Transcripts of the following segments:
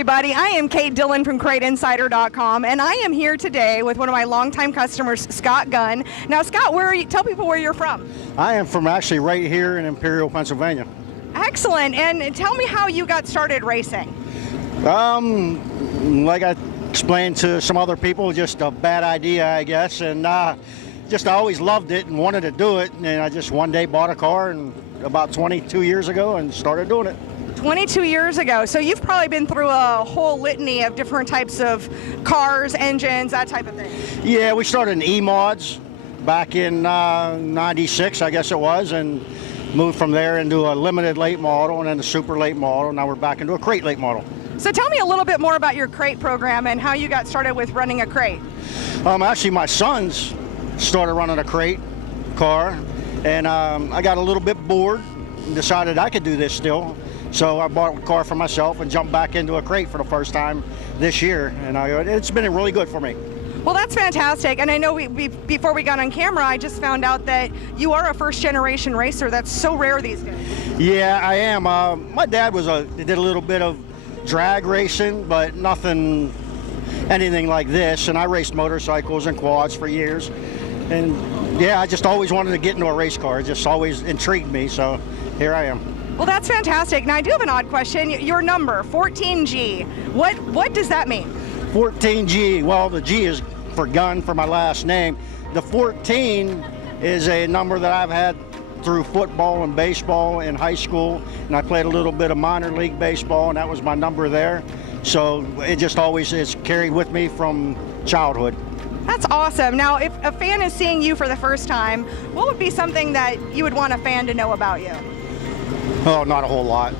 everybody. I am Kate Dillon from CrateInsider.com, and I am here today with one of my longtime customers, Scott Gunn. Now, Scott, tell people where you're from. I am from actually right here in Imperial, Pennsylvania. Excellent. And tell me how you got started racing. Like I explained to some other people, just a bad idea, I guess, and I always loved it and wanted to do it, and I just one day bought a car and about 22 years ago and started doing it. 22 years ago. So you've probably been through a whole litany of different types of cars, engines, that type of thing. Yeah, we started in E-mods back in 96, I guess it was, and moved from there into a limited late model and then a super late model. Now we're back into a crate late model. So tell me a little bit more about your crate program and how you got started with running a crate. Actually, my sons started running a crate car, and I got a little bit bored and decided I could do this still. So I bought a car for myself and jumped back into a crate for the first time this year, and it's been really good for me. Well, that's fantastic, and I know before we got on camera, I just found out that you are a first-generation racer. That's so rare these days. Yeah, I am. My dad did a little bit of drag racing, but anything like this, and I raced motorcycles and quads for years, and yeah, I just always wanted to get into a race car. It just always intrigued me, so here I am. Well, that's fantastic. Now, I do have an odd question. Your number, 14G, what does that mean? 14G, well, the G is for Gunn, for my last name. The 14 is a number that I've had through football and baseball in high school, and I played a little bit of minor league baseball, and that was my number there. So it just always is carried with me from childhood. That's awesome. Now, if a fan is seeing you for the first time, what would be something that you would want a fan to know about you? Oh, not a whole lot.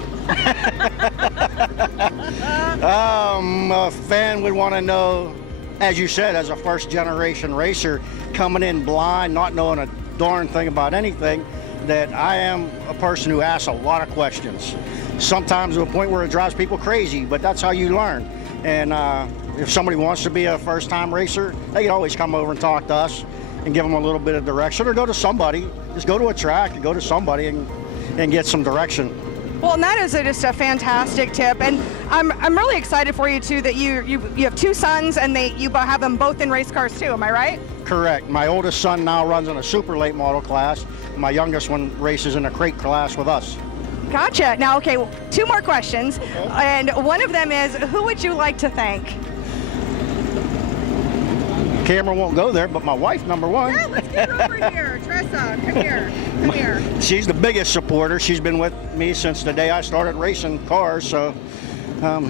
A fan would want to know, as you said, as a first-generation racer, coming in blind, not knowing a darn thing about anything, that I am a person who asks a lot of questions. Sometimes to a point where it drives people crazy, but that's how you learn. And if somebody wants to be a first-time racer, they can always come over and talk to us and give them a little bit of direction, or go to somebody. Just go to a track and go to somebody and get some direction. Well, and that is just a fantastic tip, and I'm really excited for you too that you have two sons and you have them both in race cars too. Am I right? Correct. My oldest son now runs in a super late model class. My youngest one races in a crate class with us. Gotcha. Now, okay, two more questions, and one of them is, who would you like to thank? Camera won't go there, but my wife, number one. Yeah, let's get her over here. Tressa, come here. Come here. She's the biggest supporter. She's been with me since the day I started racing cars, so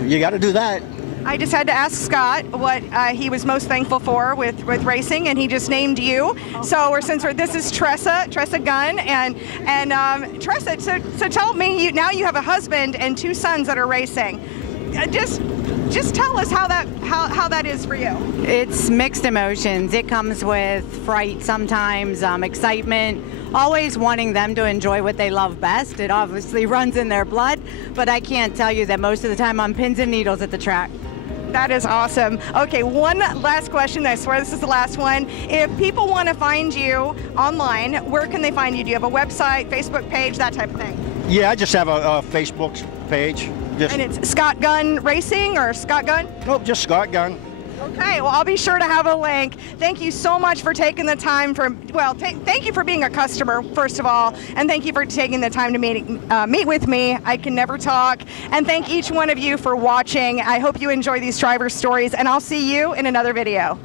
you got to do that. I just had to ask Scott what he was most thankful for with racing, and he just named you. So this is Tressa Gunn, and Tressa. So tell me, now you have a husband and two sons that are racing. Just tell us how that is for you. It's mixed emotions. It comes with fright sometimes, excitement, always wanting them to enjoy what they love best. It obviously runs in their blood, but I can't tell you that most of the time I'm pins and needles at the track. That is awesome. Okay, one last question. I swear this is the last one. If people want to find you online, where can they find you? Do you have a website, Facebook page, that type of thing? Yeah, I just have a Facebook page. And it's Scott Gunn Racing or Scott Gunn? Nope, just Scott Gunn. Okay, well, I'll be sure to have a link. Thank you so much for taking the time thank you for being a customer, first of all, and thank you for taking the time to meet with me. I can never talk. And thank each one of you for watching. I hope you enjoy these driver stories, and I'll see you in another video.